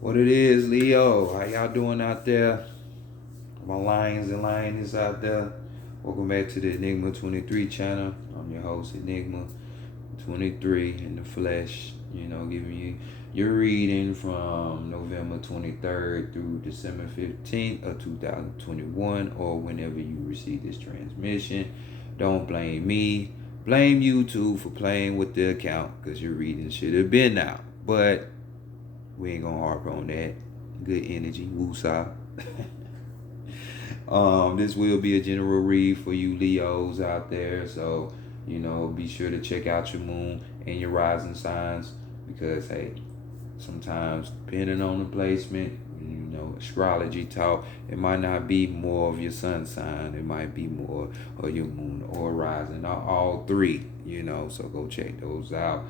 What it is, Leo? How y'all doing out there? My lions and lioness out there. Welcome back to the Enigma 23 channel. I'm your host, Enigma 23 in the flesh. Giving you your reading from November 23rd through December 15th of 2021, or whenever you receive this transmission. Don't blame me. Blame YouTube for playing with the account, because your reading should have been out. But we ain't gonna harp on that. Good energy, woosah. This will be a general read for you Leos out there. So, be sure to check out your moon and your rising signs, because hey, sometimes depending on the placement, astrology talk, it might not be more of your sun sign. It might be more of your moon or rising, all three, so go check those out.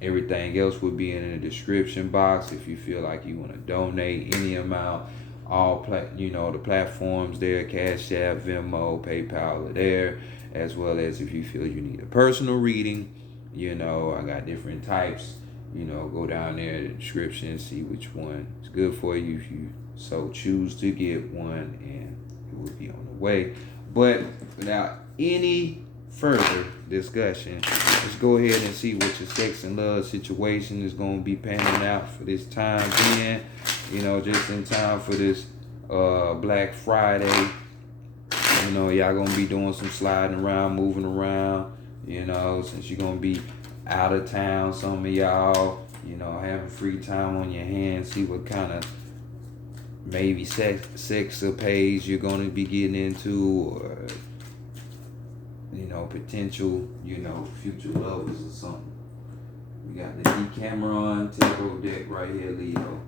Everything else will be in the description box if you feel like you want to donate any amount. The platforms there, Cash App, Venmo, PayPal are there, as well as if you feel you need a personal reading. I got different types. Go down there in the description, see which one is good for you if you so choose to get one, and it will be on the way. But without any further discussion, let's go ahead and see what your sex and love situation is going to be panning out for this time being. Just in time for this Black Friday. Y'all going to be doing some sliding around, moving around, since you're going to be out of town. Some of y'all, having free time on your hands, see what kind of maybe sex page you're going to be getting into, or potential, future lovers or something. We got the Decameron Tarot deck right here, Leo.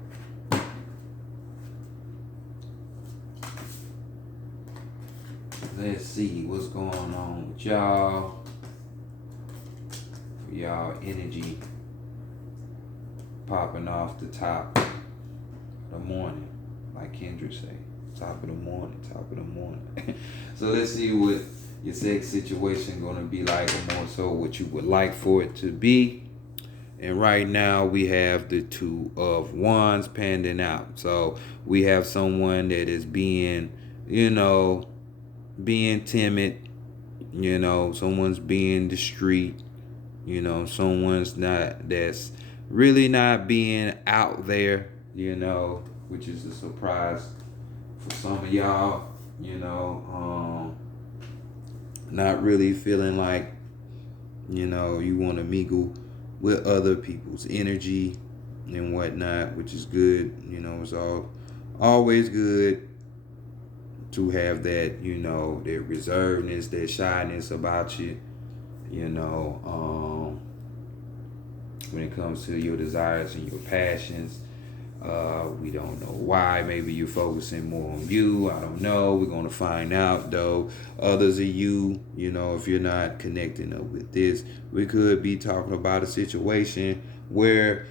Let's see what's going on with y'all. For y'all energy popping off the top of the morning, like Kendra say. Top of the morning, top of the morning. So let's see what your sex situation gonna be like, or more so what you would like for it to be. And right now we have the Two of Wands panning out. So we have someone that is being timid, someone's being discreet, someone's that's really not being out there, which is a surprise for some of y'all, not really feeling like, you want to mingle with other people's energy and whatnot, which is good. It's always good to have that, that reservedness, that shyness about you, when it comes to your desires and your passions. We don't know why. Maybe you're focusing more on you. I don't know. We're going to find out, though. Others of you, if you're not connecting up with this, we could be talking about a situation where,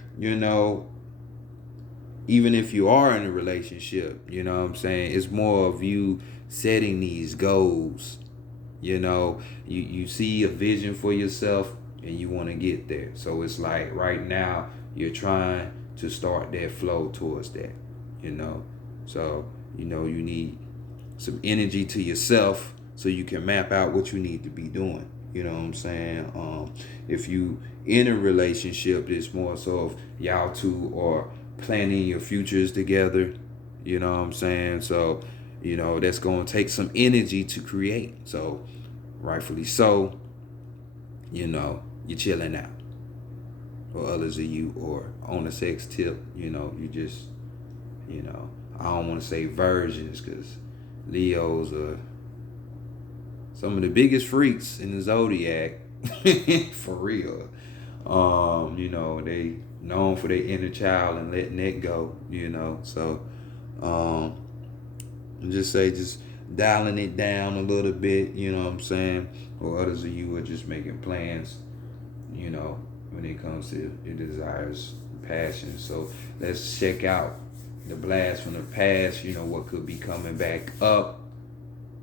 even if you are in a relationship, it's more of you setting these goals. You see a vision for yourself and you want to get there. So it's like right now you're trying to start that flow towards that, So, you need some energy to yourself so you can map out what you need to be doing. You know what I'm saying? If you in a relationship, it's more so of y'all two are planning your futures together. You know what I'm saying? So, that's going to take some energy to create. So, rightfully so, you're chilling out. Or others of you, or on a sex tip, you just, I don't want to say virgins, because Leos are some of the biggest freaks in the zodiac, for real. They known for their inner child and letting it go, So, just dialing it down a little bit, you know what I'm saying? Or others of you are just making plans, when it comes to your desires, passions. So let's check out the blast from the past, what could be coming back up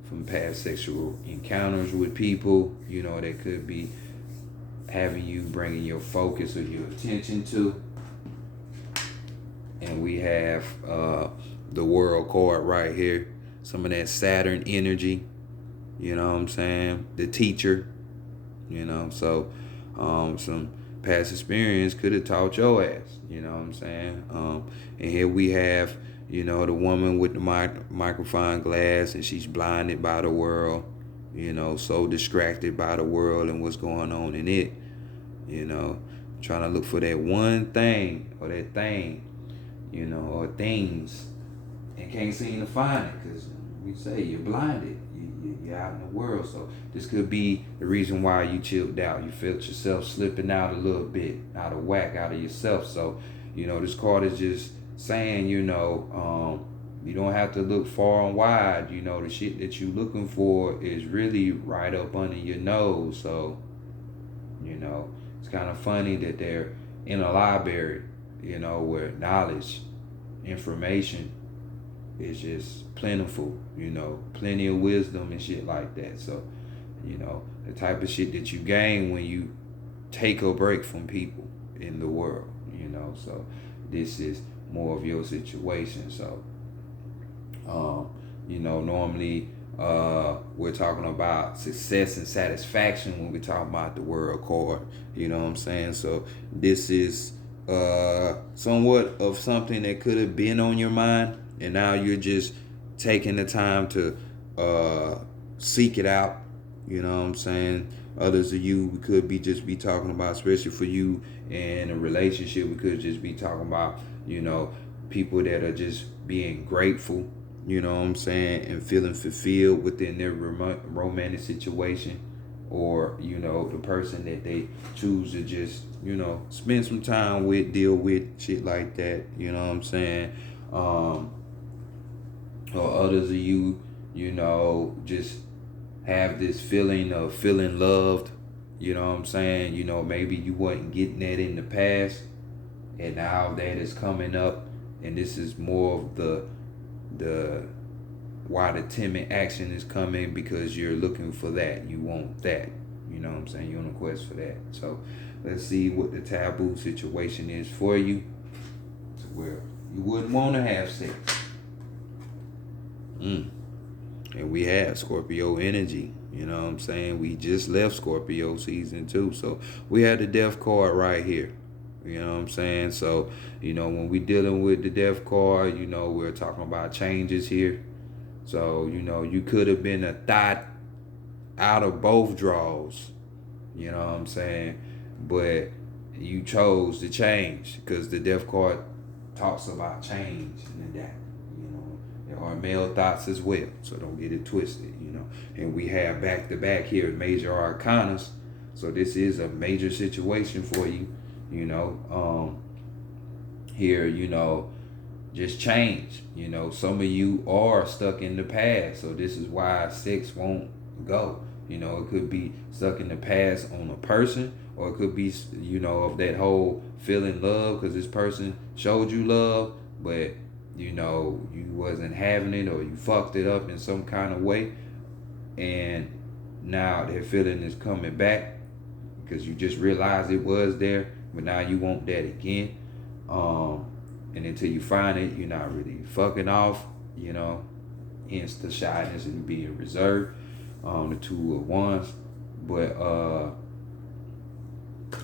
from past sexual encounters with people, that could be having you bringing your focus or your attention to. then we have the world card right here. Some of that Saturn energy, you know what I'm saying? The teacher, you know. So some past experience could have taught your ass, you know what I'm saying? And here we have, you know, the woman with the microphone glass, and she's blinded by the world, you know, so distracted by the world and what's going on in it, you know, trying to look for that one thing or that thing, you know, or things, and can't seem to find it because we say you're blinded. You're out in the world. So this could be the reason why you chilled out. You felt yourself slipping out a little bit, out of whack, out of yourself. So, you know, this card is just saying, you know, you don't have to look far and wide. You know, the shit that you're looking for is really right up under your nose. So, you know, it's kind of funny that they're in a library, you know, where knowledge, information is just plentiful, you know, plenty of wisdom and shit like that. So, you know, the type of shit that you gain when you take a break from people in the world, you know. So this is more of your situation. So, you know, normally we're talking about success and satisfaction when we're talking about the world card, you know what I'm saying? So this is somewhat of something that could have been on your mind, and now you're just taking the time to seek it out, you know what I'm saying? Others of you, we could be talking about, especially for you in a relationship, we could just be talking about, you know, people that are just being grateful, you know what I'm saying, and feeling fulfilled within their romantic situation, or, you know, the person that they choose to just, you know, spend some time with, deal with, shit like that, you know what I'm saying? Or others of you, you know, just have this feeling of feeling loved, you know what I'm saying? You know, maybe you wasn't getting that in the past, and now that is coming up, and this is more of the why the timid action is coming, because you're looking for that. You want that. You know what I'm saying? You're on a quest for that. So let's see what the taboo situation is for you, to where you wouldn't want to have sex. And we have Scorpio energy. You know what I'm saying? We just left Scorpio season 2. So we had the death card right here. You know what I'm saying? So, you know, when we dealing with the death card, you know, we're talking about changes here. So, you know, you could have been a thought out of both draws. You know what I'm saying? But you chose to change, because the death card talks about change in that. You know, there are male thoughts as well, so don't get it twisted, you know. And we have back to back here major arcanas. So this is a major situation for you. You know, here, you know, just change. You know, some of you are stuck in the past, so this is why sex won't go. You know, it could be stuck in the past on a person, or it could be, you know, of that whole feeling love because this person showed you love, but, you know, you wasn't having it, or you fucked it up in some kind of way, and now that feeling is coming back because you just realized it was there, but now you want that again. And until you find it, you're not really fucking off, you know, hence the shyness and being reserved, the 2 of Wands. But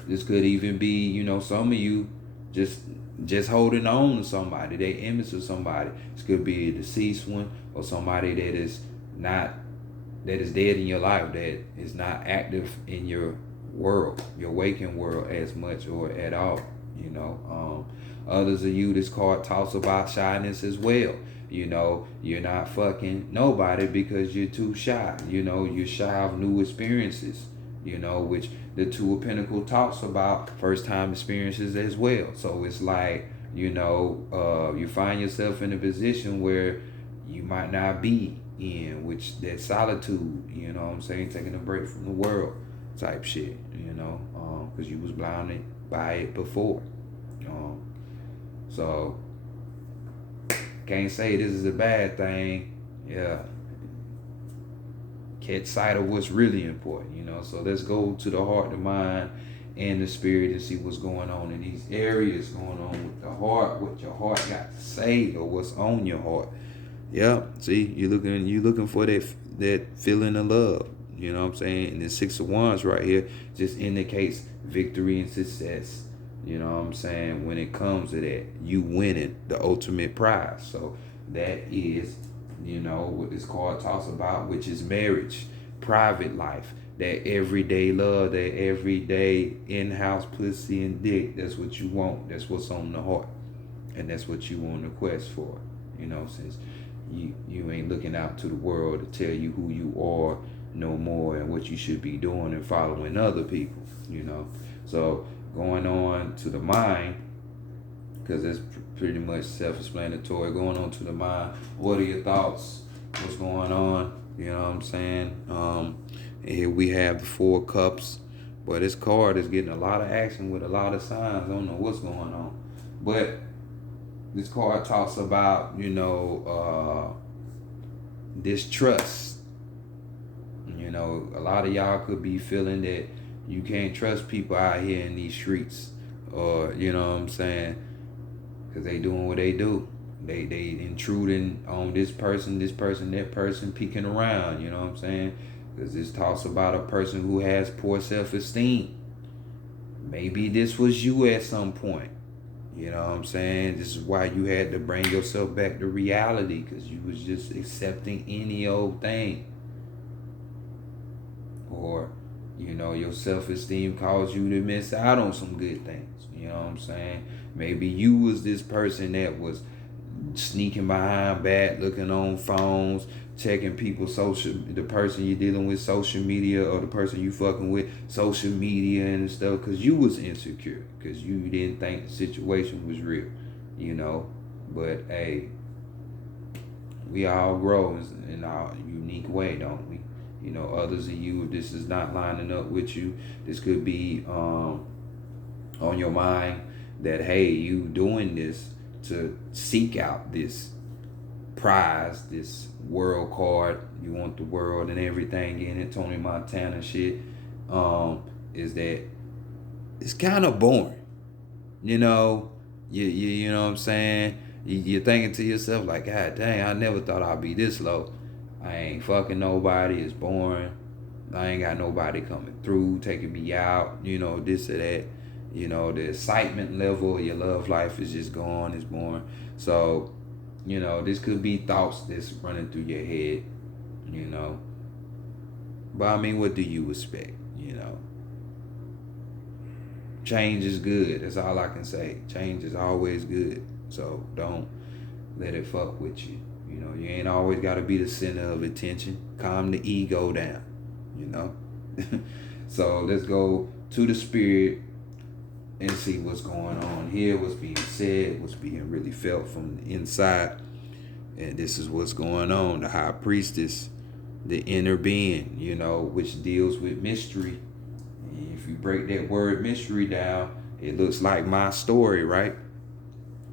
this could even be, you know, some of you just holding on to somebody, they image of somebody. This could be a deceased one, or somebody that is dead in your life, that is not active in your world, your waking world as much or at all, you know. Others of you, this card talks about shyness as well. You know, you're not fucking nobody because you're too shy. You know, you're shy of new experiences, you know, which the 2 of Pentacles talks about first time experiences as well. So it's like, you know, you find yourself in a position where you might not be in, which that solitude, you know what I'm saying, taking a break from the world type shit, you know, because you was blinded by it before. So can't say this is a bad thing. Yeah, catch sight of what's really important, you know. So let's go to the heart, the mind, and the spirit, and see what's going on in these areas going on with the heart, what your heart got to say, or what's on your heart. Yeah, see, you looking for that feeling of love. You know what I'm saying? And the Six of Wands right here just indicates victory and success. You know what I'm saying? When it comes to that, you winning the ultimate prize. So that is, what this card talks about, which is marriage, private life, that everyday love, that everyday in-house pussy and dick. That's what you want. That's what's on the heart. And that's what you want to quest for. Since you ain't looking out to the world to tell you who you are no more and what you should be doing and following other people. So going on to the mind, because that's pretty much self-explanatory. Going on to the mind, what are your thoughts? What's going on? You know what I'm saying? And here we have the Four of Cups, but this card is getting a lot of action with a lot of signs. I don't know what's going on, but this card talks about, distrust. A lot of y'all could be feeling that you can't trust people out here in these streets, or you know what I'm saying, because they doing what they do. They intruding on this person, that person, peeking around. You know what I'm saying? Because this talks about a person who has poor self-esteem. Maybe this was you at some point. You know what I'm saying? This is why you had to bring yourself back to reality, because you was just accepting any old thing. Or, your self-esteem caused you to miss out on some good things. You know what I'm saying? Maybe you was this person that was sneaking behind back, looking on phones, checking people's the person you're dealing with social media, or the person you fucking with social media and stuff, because you was insecure, because you didn't think the situation was real, but hey, we all grow in our unique way, don't we? Others of you, this is not lining up with you. This could be on your mind that, hey, you doing this to seek out this prize, this world card. You want the world and everything in it, Tony Montana shit. Is that it's kind of boring. You know what I'm saying? You're thinking to yourself like, God dang, I never thought I'd be this low. I ain't fucking nobody. It's boring. I ain't got nobody coming through, taking me out, this or that. The excitement level of your love life is just gone. It's boring. So, this could be thoughts that's running through your head, But I mean, what do you expect, Change is good. That's all I can say. Change is always good. So don't let it fuck with you. You ain't always got to be the center of attention. Calm the ego down, So let's go to the spirit and see what's going on here, what's being said, what's being really felt from the inside. And this is what's going on. The high priestess, the inner being, which deals with mystery. And if you break that word mystery down, it looks like my story, right?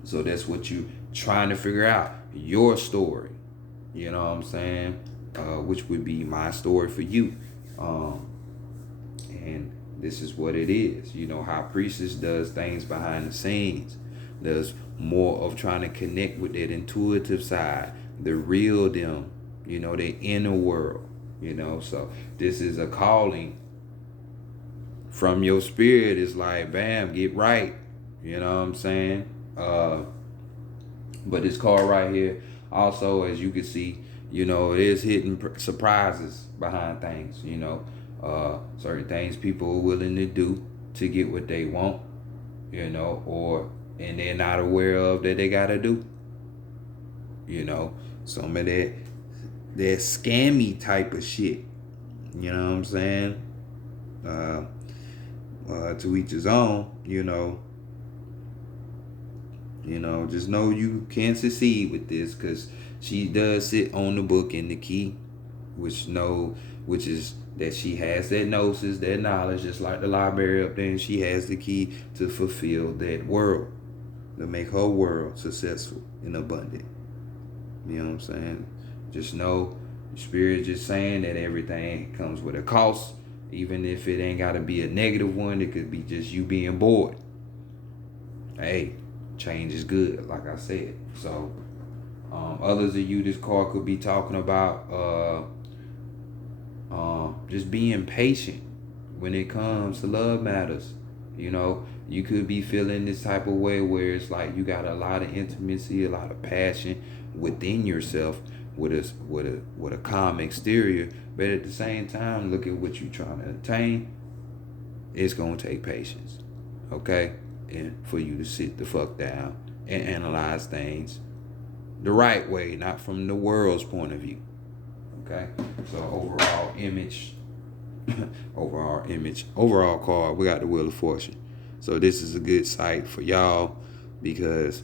So that's what you trying to figure out, your story. You know what I'm saying? Which would be my story for you. And this is what it is. High priestess does things behind the scenes. Does more of trying to connect with that intuitive side, the real them, the inner world, So this is a calling from your spirit. It's like, bam, get right. You know what I'm saying? But this card right here, also, as you can see, it is hidden surprises behind things, certain things people are willing to do to get what they want, and they're not aware of that they gotta do. Some of that scammy type of shit. You know what I'm saying? To each his own, just know you can succeed with this, because she does sit on the book in the key, which is that she has that gnosis, that knowledge, just like the library up there, and she has the key to fulfill that world, to make her world successful and abundant. You know what I'm saying? Just know the spirit just saying that everything comes with a cost, even if it ain't got to be a negative one. It could be just you being bored. Hey, change is good, like I said. So others of you, this card could be talking about just being patient when it comes to love matters. You know, you could be feeling this type of way where it's like you got a lot of intimacy, a lot of passion within yourself with a calm exterior, but at the same time, look at what you're trying to attain. It's gonna take patience, okay, and for you to sit the fuck down and analyze things the right way, not from the world's point of view. Okay, so overall card, we got the Wheel of Fortune. So this is a good site for y'all because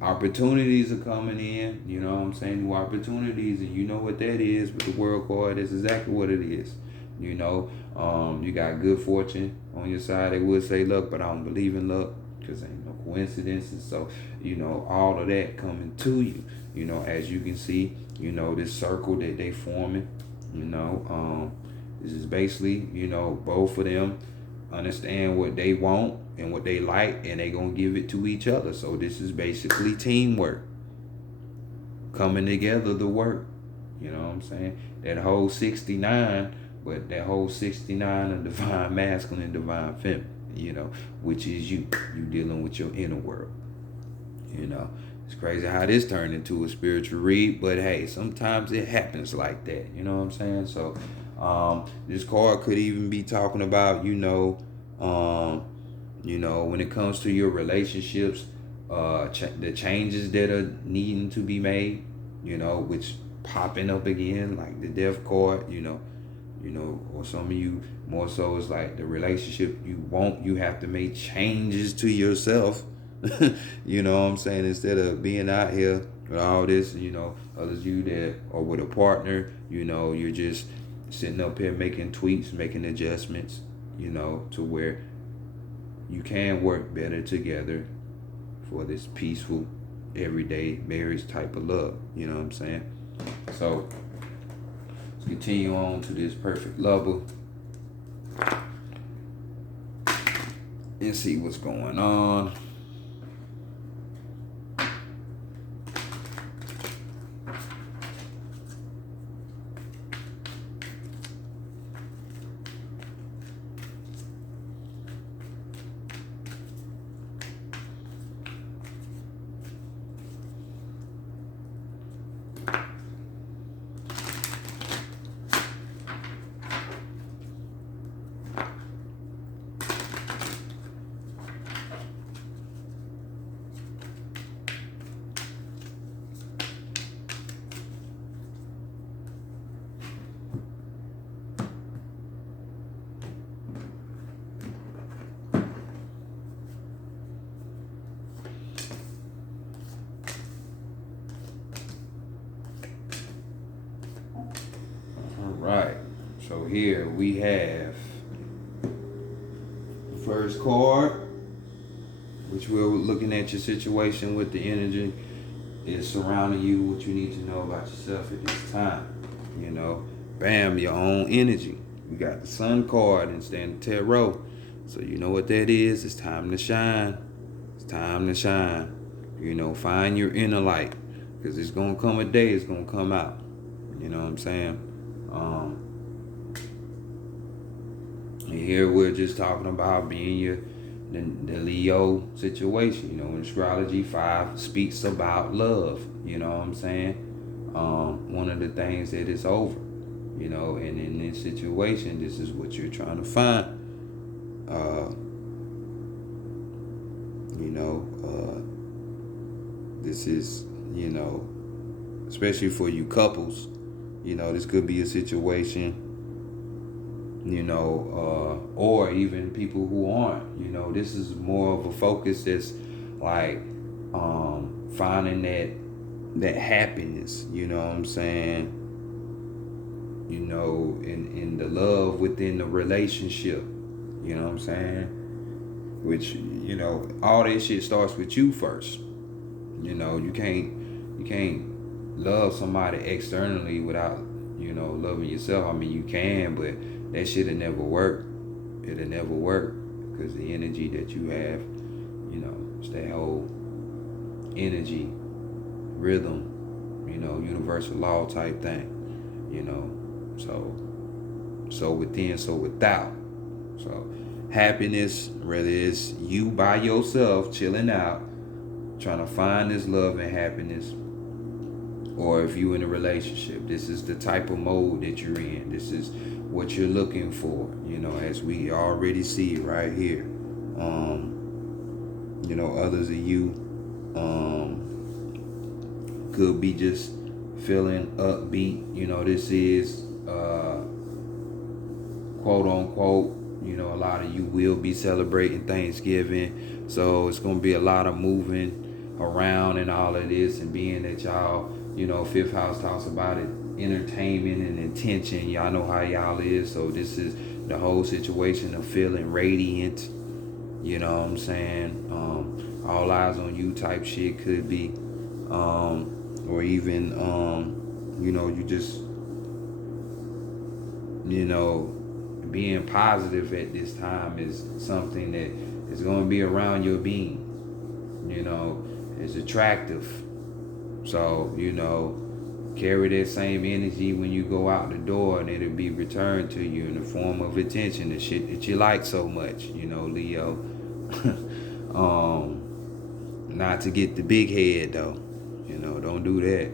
opportunities are coming in. You know what I'm saying? New opportunities, and you know what that is. With the World card, that's exactly what it is. You know, you got good fortune on your side. They would say luck, but I don't believe in luck because ain't no coincidences. So, you know, all of that coming to you. You know, as you can see, you know, this circle that they forming, you know, this is basically, you know, both of them understand what they want and what they like, and they gonna give it to each other. So this is basically teamwork, coming together to work. You know what I'm saying? That whole 69, but that whole 69 of divine masculine, divine feminine, you know, which is you dealing with your inner world. You know, it's crazy how this turned into a spiritual read, but hey, sometimes it happens like that. You know what I'm saying? So this card could even be talking about, when it comes to your relationships, the changes that are needing to be made, you know, which popping up again, like the death card, you know, or some of you more so is like the relationship you want, you have to make changes to yourself. You know what I'm saying? Instead of being out here with all this, you know, others you that or with a partner, you know, you're just sitting up here making tweaks, making adjustments, you know, to where you can work better together for this peaceful, everyday marriage type of love. You know what I'm saying? So let's continue on to this perfect lover and see what's going on. Right. So here we have the first card, which we're looking at your situation with the energy is surrounding you, what you need to know about yourself at this time. You know, bam, your own energy. We got the Sun card instead of Tarot. So you know what that is. It's time to shine. It's time to shine. You know, find your inner light. Because it's going to come a day, it's going to come out. You know what I'm saying? And here we're just talking about being the Leo situation. You know, in astrology, 5 speaks about love. You know what I'm saying? One of the things that is over. You know, and in this situation, this is what you're trying to find. This is, you know, especially for you couples, you know, this could be a situation, you know, or even people who aren't, you know, this is more of a focus that's like finding that happiness, you know what I'm saying, you know, in the love within the relationship, you know what I'm saying, which, you know, all that shit starts with you first. You know, you can't love somebody externally without, you know, loving yourself. I mean, you can, but that shit'll never work. It'll never work because the energy that you have, you know, it's that whole energy, rhythm, universal law type thing, so within, so without. So happiness, whether it's you by yourself chilling out, trying to find this love and happiness, or if you in a relationship, this is the type of mode that you're in. This is what you're looking for, as we already see right here. Others of you could be just feeling upbeat. This is quote unquote, a lot of you will be celebrating Thanksgiving. So it's going to be a lot of moving around and all of this, and being that y'all, fifth house talks about it, entertainment and intention. Y'all know how y'all is. So this is the whole situation of feeling radiant. You know what I'm saying? All eyes on you type shit could be, or even, you just, being positive at this time is something that is going to be around your being. It's attractive. So, carry that same energy when you go out the door, and it'll be returned to you in the form of attention, the shit that you like so much, Leo. Not to get the big head though, don't do that.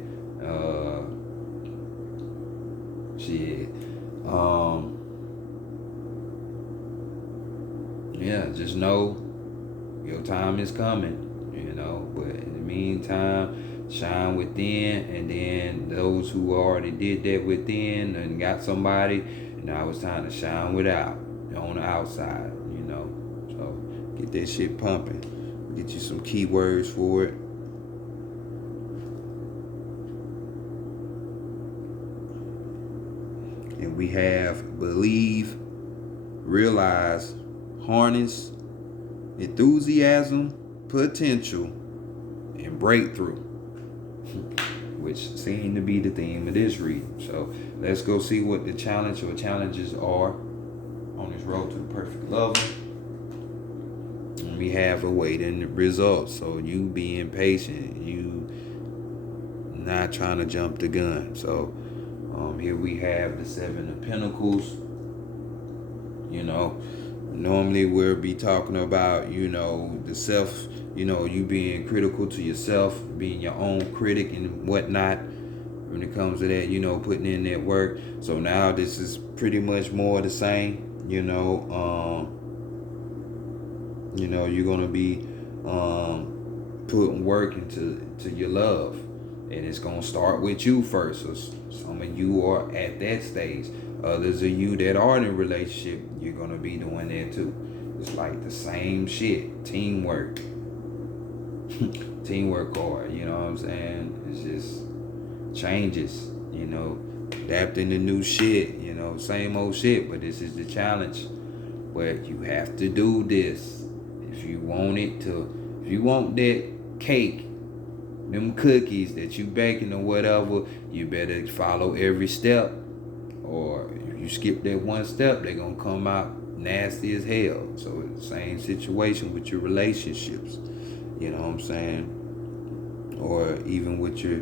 Shit. Yeah, just know your time is coming, but in the meantime, shine within, and then those who already did that within and got somebody, now it's time to shine without, on the outside, so get that shit pumping. Get you some keywords for it. And we have believe, realize, harness, enthusiasm, potential, and breakthrough, which seem to be the theme of this reading. So let's go see what the challenge or challenges are on this road to the perfect lover. And we have awaiting results. So you being patient, you not trying to jump the gun. So here we have the Seven of Pentacles. Normally we'll be talking about, the self, you being critical to yourself, being your own critic and whatnot when it comes to that, putting in that work. So now this is pretty much more the same, you're going to be putting work into your love. And it's going to start with you first. So some of you are at that stage. Others of you that are in a relationship, you're going to be doing that too. It's like the same shit. Teamwork. Teamwork hard, you know what I'm saying? It's just changes, adapting to new shit, same old shit, but this is the challenge. But you have to do this. If you want that cake, them cookies that you baking or whatever, you better follow every step. Or if you skip that one step, they're going to come out nasty as hell. So it's the same situation with your relationships. You know what I'm saying? Or even with your,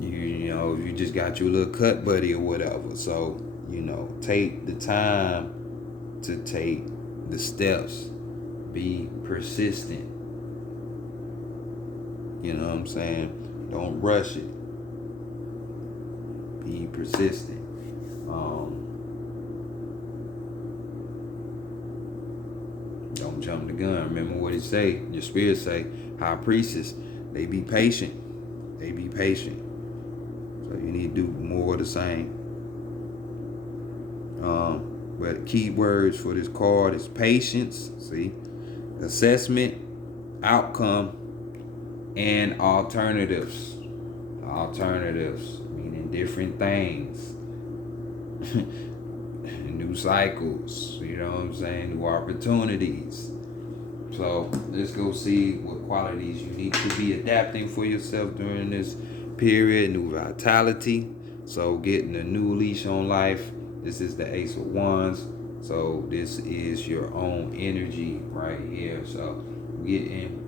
if you just got your little cut buddy or whatever. So, take the time to take the steps. Be persistent. You know what I'm saying? Don't rush it. Be persistent. Don't jump the gun. Remember what it say. Your spirit say, high priestess, they be patient. They be patient. So you need to do more of the same. But key words for this card is patience, see, assessment, outcome, and alternatives. Alternatives, meaning different things. New cycles, you know what I'm saying? New opportunities. So let's go see what qualities you need to be adapting for yourself during this period. New vitality. So getting a new leash on life. This is the Ace of Wands. So this is your own energy right here. So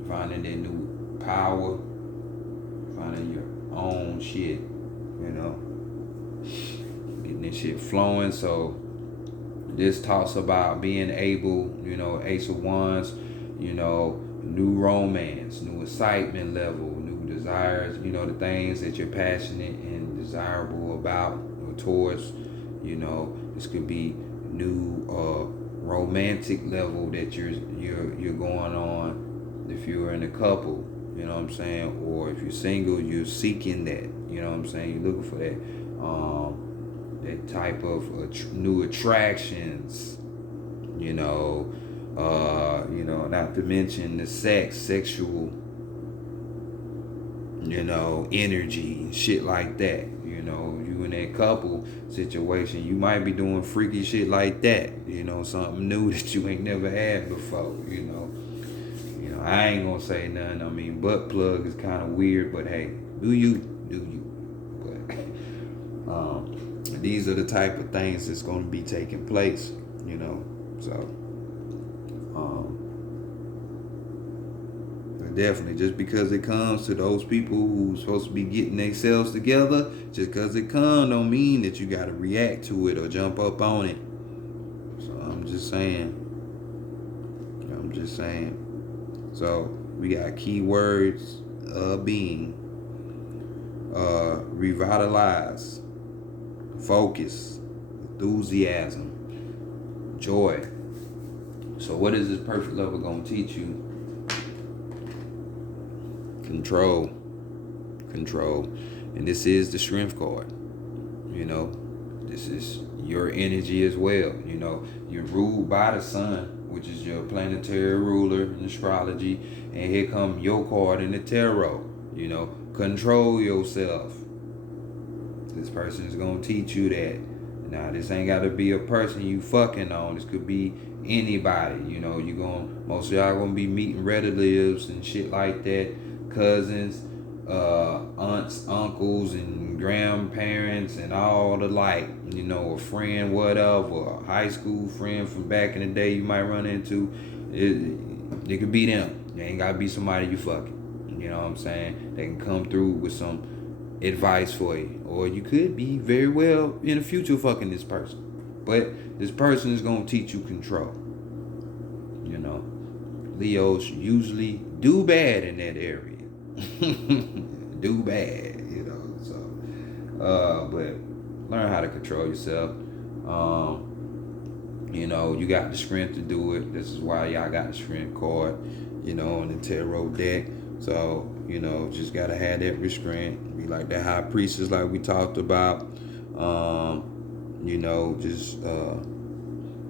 finding that new power, finding your own shit, getting this shit flowing. So this talks about being able, Ace of Wands, new romance, new excitement level, new desires, the things that you're passionate and desirable about or towards, this could be new romantic level that you're going on if you're in a couple, or if you're single, you're seeking that, you're looking for that that type of new attractions, not to mention the sexual, energy and shit like that. You in that couple situation, you might be doing freaky shit like that, something new that you ain't never had before, I ain't gonna say nothing. I mean, butt plug is kind of weird, but hey, do you. But these are the type of things that's gonna be taking place, so definitely, just because it comes to those people who's supposed to be getting themselves together, just because it comes don't mean that you got to react to it or jump up on it. So I'm just saying. So we got keywords being revitalize, focus, enthusiasm, joy. So what is this perfect lover going to teach you? Control. And this is the strength card. This is your energy as well. You're ruled by the sun, which is your planetary ruler in astrology. And here come your card in the tarot. Control yourself. This person is going to teach you that. Now, this ain't got to be a person you fucking on. This could be anybody. Most of y'all going to be meeting relatives and shit like that. Cousins, aunts, uncles, and grandparents, and all the like. A friend, whatever, a high school friend from back in the day you might run into. It could be them. It ain't gotta be somebody you fucking. You know what I'm saying? They can come through with some advice for you. Or you could be very well in the future fucking this person. But this person is gonna teach you control. Leos usually do bad in that area. Do bad, so but learn how to control yourself. You got the strength to do it. This is why y'all got the strength card, on the tarot deck. So, just gotta have that restraint. Be like that high priestess like we talked about.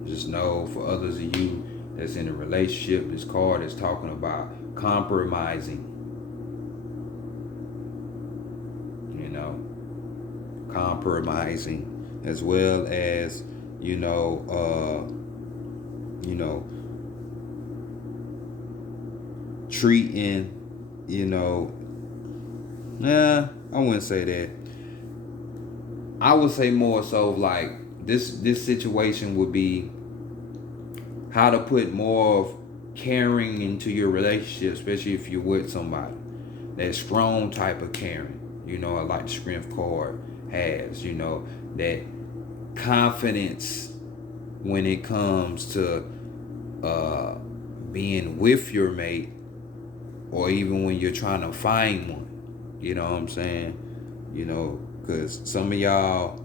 Just know for others of you that's in a relationship, this card is talking about compromising. Compromising, as well as treating, I wouldn't say that. I would say more so like this situation would be how to put more of caring into your relationship, especially if you're with somebody. That strong type of caring, like the strength card has, that confidence when it comes to being with your mate, or even when you're trying to find one. You know what I'm saying? Because some of y'all,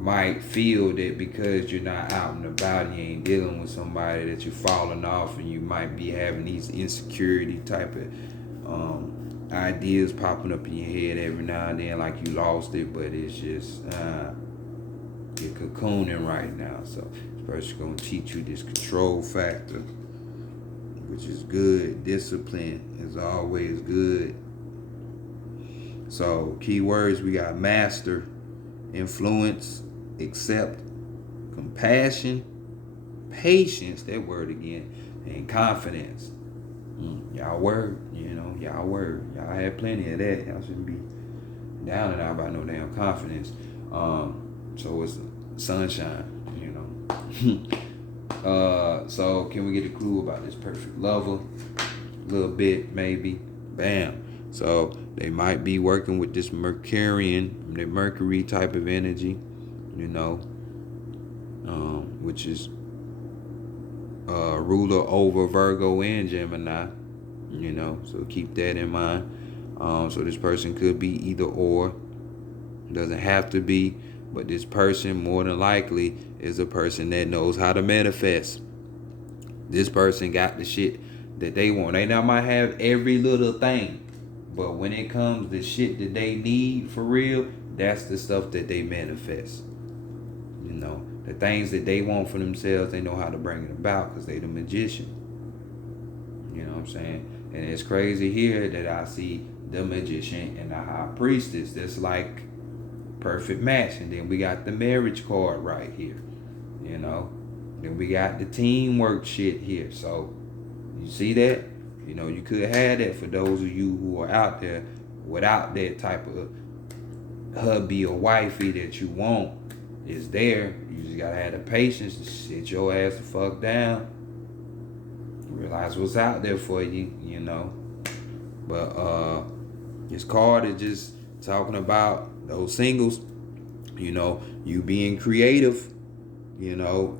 might feel that because you're not out and about and you ain't dealing with somebody that you're falling off, and you might be having these insecurity type of ideas popping up in your head every now and then, like you lost it, but it's just you're cocooning right now. So this person's gonna teach you this control factor, which is good. Discipline is always good. So keywords, we got master, influence, accept, compassion, patience, that word again, and confidence. Y'all word, y'all word. Y'all had plenty of that. Y'all shouldn't be down and out about no damn confidence. So it's sunshine, So can we get a clue about this perfect lover? A little bit, maybe. Bam. So they might be working with this Mercurian, the Mercury type of energy, you know, which is ruler over Virgo and Gemini, you know, so keep that in mind. So this person could be either or, doesn't have to be, but this person more than likely is a person that knows how to manifest. This person got the shit that they want. They now might have every little thing, but when it comes to shit that they need for real, that's the stuff that they manifest. You know, the things that they want for themselves, they know how to bring it about because they the magician. You know what I'm saying? And it's crazy here that I see the magician and the high priestess. That's like perfect match. And then we got the marriage card right here. You know, then we got the teamwork shit here. So you see that? You know, you could have that for those of you who are out there without that type of hubby or wifey that you want is there. You just gotta have the patience to sit your ass the fuck down. Realize what's out there for you, you know. But this card is just talking about those singles, you know, you being creative, you know,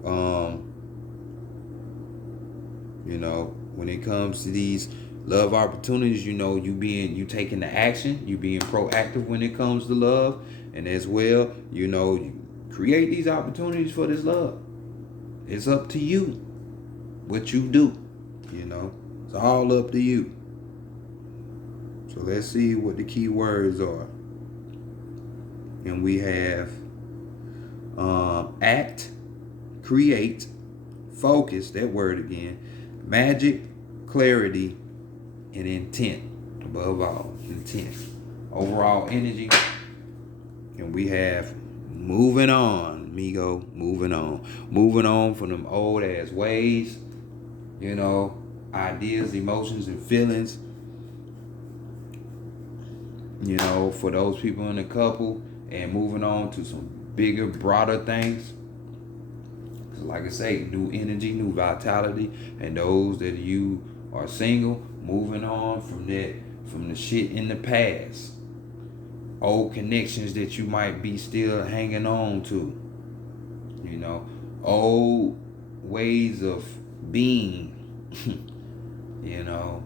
when it comes to these love opportunities, you know, you taking the action, you being proactive when it comes to love, and as well, you know, you create these opportunities for this love. It's up to you what you do, you know. It's all up to you. So let's see what the key words are. And we have act, create, focus, that word again, magic, clarity, and intent. Above all, intent. Overall energy. And we have moving on, amigo, moving on. Moving on from them old ass ways, you know, ideas, emotions, and feelings. You know, for those people in the couple, and moving on to some bigger, broader things. Like I say, new energy, new vitality, and those that you are single, moving on from the shit in the past, old connections that you might be still hanging on to, you know, old ways of being, you know,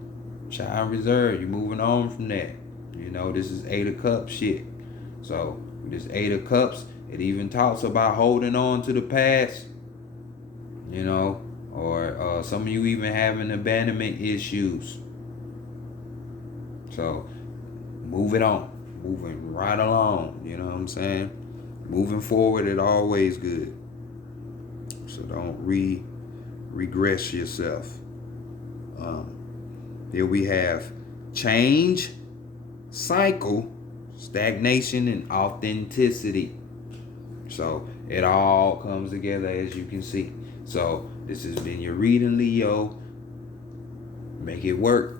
child reserve. You moving on from that. You know, this is 8 of Cups shit. So this 8 of Cups, it even talks about holding on to the past, you know, or some of you even having abandonment issues. So moving on, moving right along, you know what I'm saying? Moving forward is always good. So don't regress yourself. Here we have change, cycle, stagnation, and authenticity. So it all comes together, as you can see. So this has been your reading, Leo. Make it work.